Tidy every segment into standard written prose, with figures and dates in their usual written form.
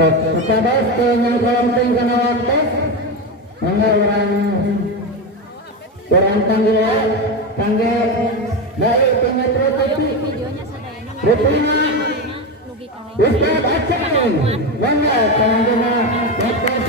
kepada yang kelompok kena waktu orang panggil dari Metro TV rupanya Ustaz Aceh bangga pengguna Dr.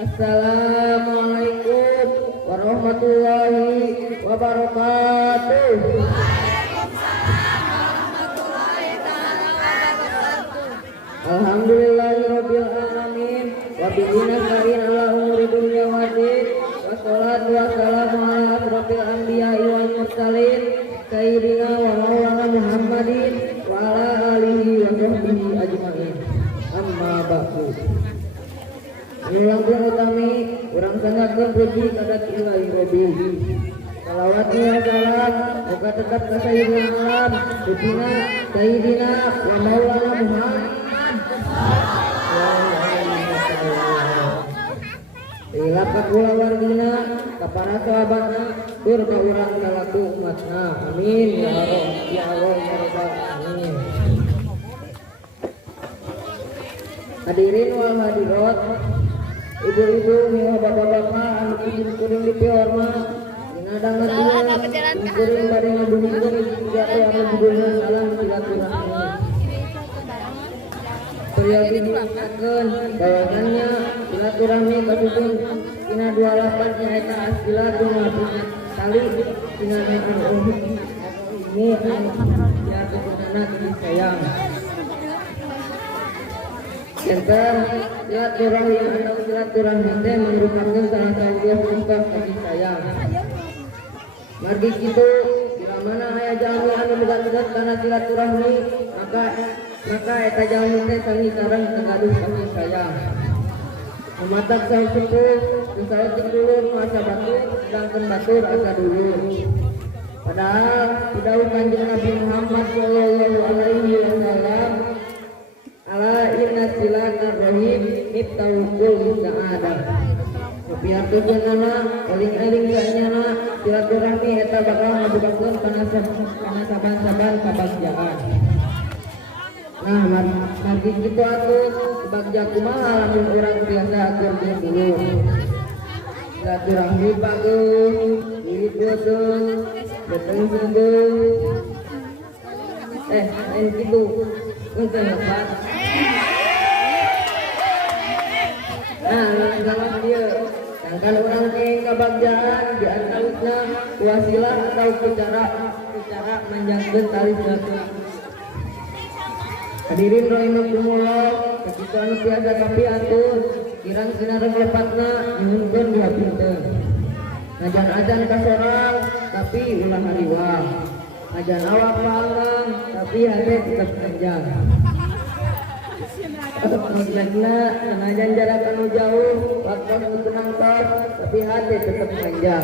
Assalamualaikum warahmatullahi wabarakatuh. Alhamdulillahirabbil alamin wa bihi nasta'in ala umuri dunya waddin wassalatu wassalamu ala asrofil anbiya'i wal mursalin sayyidina wa maulana Muhammadin wa ala alihi wa sahbihi ajma'in. Amma ba'du. Langkung utami urang sangatkeun puji kadat Ilahi Rabbi. Salawat wa salam muga tetap ka sayyidul alam pucina sayyidina wa maulana Muhammad. Ila ka kula wargina ka para sahabatna tur ka urang salaku umatna. Amin ya Allah ya Allah ya rabbal alamin. Hadirin wal hadirat, ibu-ibu, mila bapak-bapak, anu izin kuring dipihormat, dinadang hadirin, kuring bari ngabunikeun juga anu judulna salam silaturahmi. Surya diingatkeun bahwasannya silaturahmi kasusun tina 28 nyaeta silaturahmi tali tina anu ini ya kebenaran kasih sayang. Serta silaturahmi atau silaturahmi teh merupakan salah satu ungkap kasih sayang. Margi kitu bila mana aya jalmi anu dekat-dekat karena silaturahmi maka eta jalmi teh sami sareng tegaduh kasih sayang. Mamatak sang sepuh saeutik dulur asa batur sedangkan batur asa dulur. Padahal didhawuh Kanjeng Nabi Muhammad sallallahu alaihi wasallam ala inna silaturahim miftahul sa'adah. Piartokeunana eling-eling saenyana silaturahmi eta bakal ngabukakeun kana saban-saban kabagjakan. Nah, margi kitu atuh bagja kumaha lamun urang biasa atur dulu. Silaturahmi bagus, irit beuteung, beuteung sungguh. Lain kitu. Punten Pak. Nah, kalau dia sedangkan orang yang kebagjaan di antaranya wasilah atau cara menjaga tali silaturahmi. Hadirin rahimakumullah, ketika anu tiasa kapi atur kirang sinareng lepatna nyuhunkeun dihapinteun. Najan-ajan kasorang tapi ulah hariwah. Ajan awak panggang tapi hati tetap panjang. Maksudnya senajan jarak anu jauh waktu tenang pas tapi hati tetap panjang.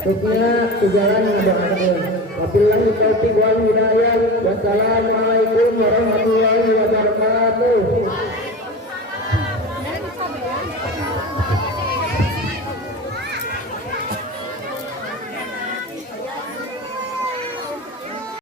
Tuknya tujuan ngadoakeun. Wabillahi taufiq wal hidayah. Wassalamualaikum warahmatullahi